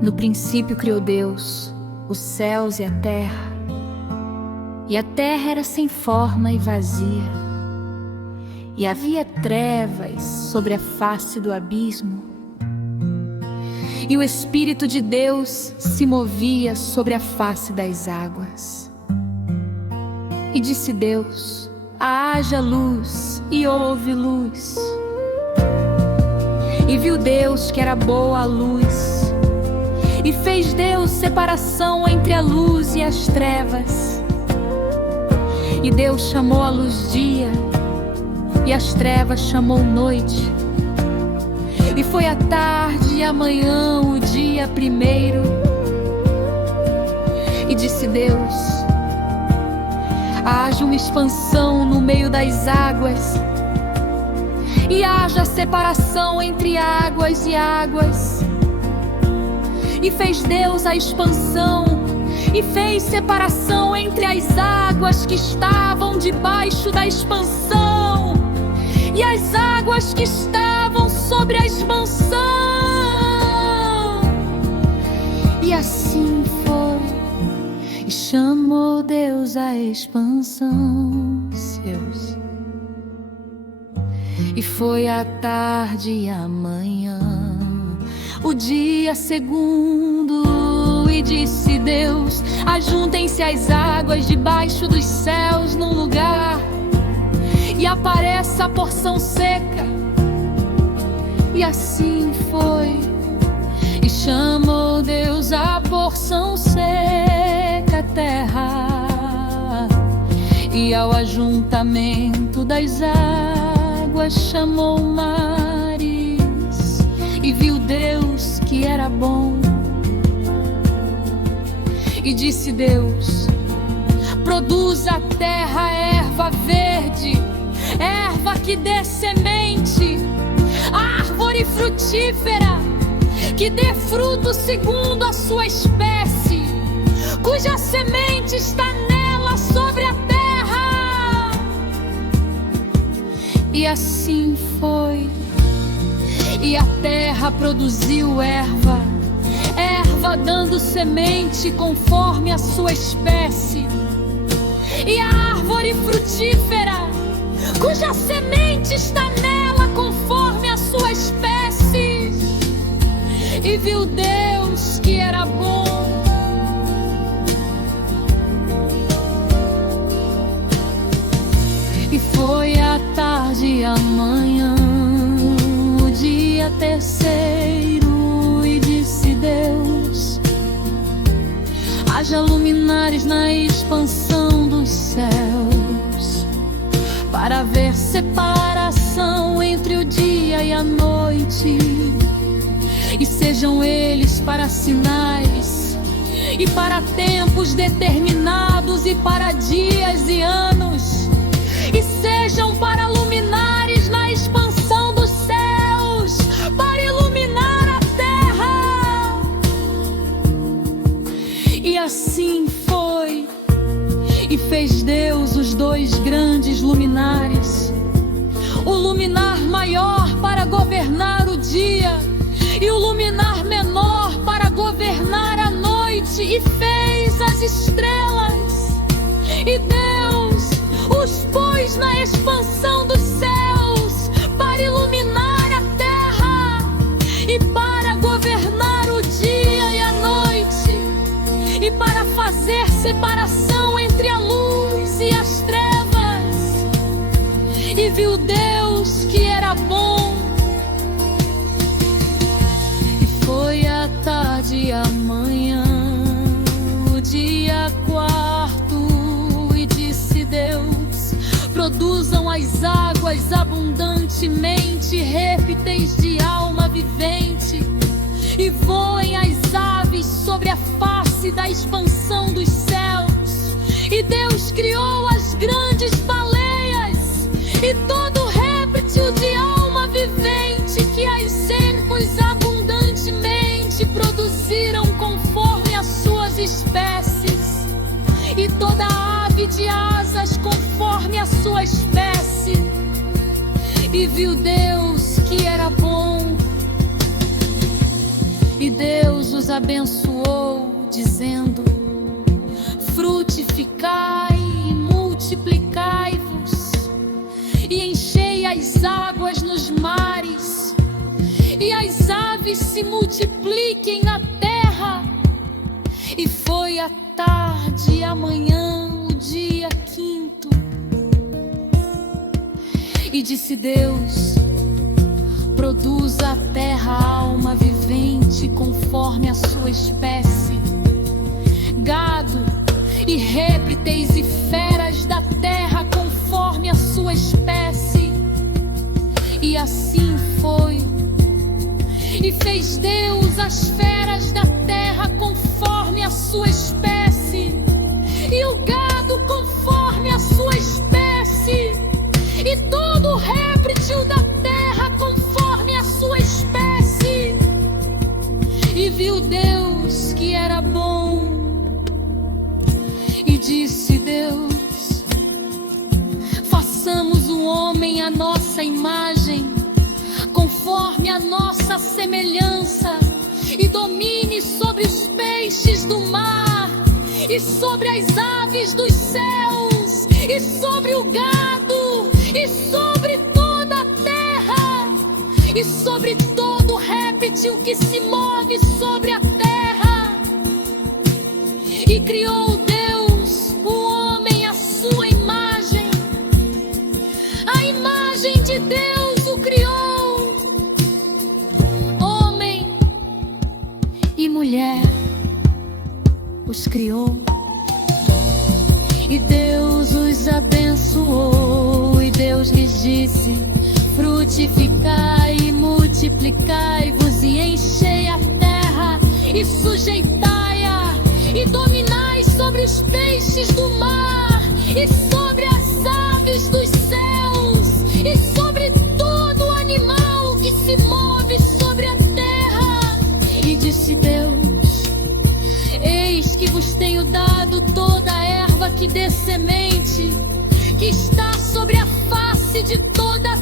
No princípio criou Deus os céus e a terra era sem forma e vazia, e havia trevas sobre a face do abismo, e o Espírito de Deus se movia sobre a face das águas. E disse Deus: haja luz, e houve luz. E viu Deus que era boa a luz, e fez Deus separação entre a luz e as trevas. E Deus chamou a luz dia, e as trevas chamou noite. E foi a tarde e a manhã o dia primeiro. E disse Deus: haja uma expansão no meio das águas, e haja separação entre águas e águas. E fez Deus a expansão, e fez separação entre as águas que estavam debaixo da expansão e as águas que estavam sobre a expansão. E assim foi, e chamou Deus a expansão seus. E foi a tarde e a manhã o dia segundo. E disse Deus: ajuntem-se as águas debaixo dos céus num lugar, e apareça a porção seca. E assim foi, e chamou Deus a porção seca terra, e ao ajuntamento das águas chamou mares. E viu Deus que era bom. E disse Deus: produza a terra erva verde, erva que dê semente, árvore frutífera, que dê fruto segundo a sua espécie, cuja semente está nela sobre a terra. E assim foi. E a terra produziu erva, erva dando semente conforme a sua espécie, e a árvore frutífera, cuja semente está nela conforme a sua espécie. E viu Deus que era bom. E foi a tarde e a manhã o dia terceiro. E disse Deus: haja luminares na expansão dos céus, para haver separação entre o dia e a noite, e sejam eles para sinais, e para tempos determinados, e para dias e anos, e sejam para luminares na expansão dos céus, para iluminar a terra. E assim foi. E fez Deus os dois grandes luminares, o luminar maior para governar o dia, e o luminar menor para governar a noite. E fez as estrelas. E Deus os pôs na expansão dos céus, para iluminar a terra, e para governar o dia e a noite, e para fazer separação entre a luz e as trevas. E viu Deus que era bom. E foi a tarde e a manhã o dia quarto. E disse Deus: produzam as águas abundantemente répteis de alma vivente, e voem as aves sobre a face da expansão dos céus. E Deus criou as grandes baleias e todo réptil de alma vivente, que as sempre abundantemente produziram conforme as suas espécies, e toda ave de asas conforme a sua espécie. E viu Deus que era bom. E Deus os abençoou, dizendo: frutificai e multiplicai-vos, e enchei as águas nos mares, e as aves se multipliquem na terra. E foi a tarde e amanhã, o dia quinto. E disse Deus: produza a terra alma vivente conforme a sua espécie, gado e répteis e feras da terra conforme a sua espécie. E assim foi. E fez Deus as feras da terra conforme a sua espécie, e o gado conforme a sua espécie, e todo réptil da terra conforme a sua espécie. E viu Deus que era bom. E disse Deus: façamos o homem à nossa imagem, conforme a nossa semelhança, e domine sobre os peixes do mar, e sobre as aves dos céus, e sobre o gado, e sobre toda a terra, e sobre todo réptil que se move sobre a terra. E criou Deus o homem à sua imagem, a imagem de Deus o criou, homem e mulher os criou. E Deus os abençoou, e Deus lhes disse: frutificai e multiplicai-vos, e enchei a terra e sujeitai-a, e dominai sobre os peixes do mar, e sobre as aves dos céus, e sobre todo animal que se move sobre a terra. E disse Deus: eis que vos tenho dado toda a erva que dê semente, que está sobre a face de toda a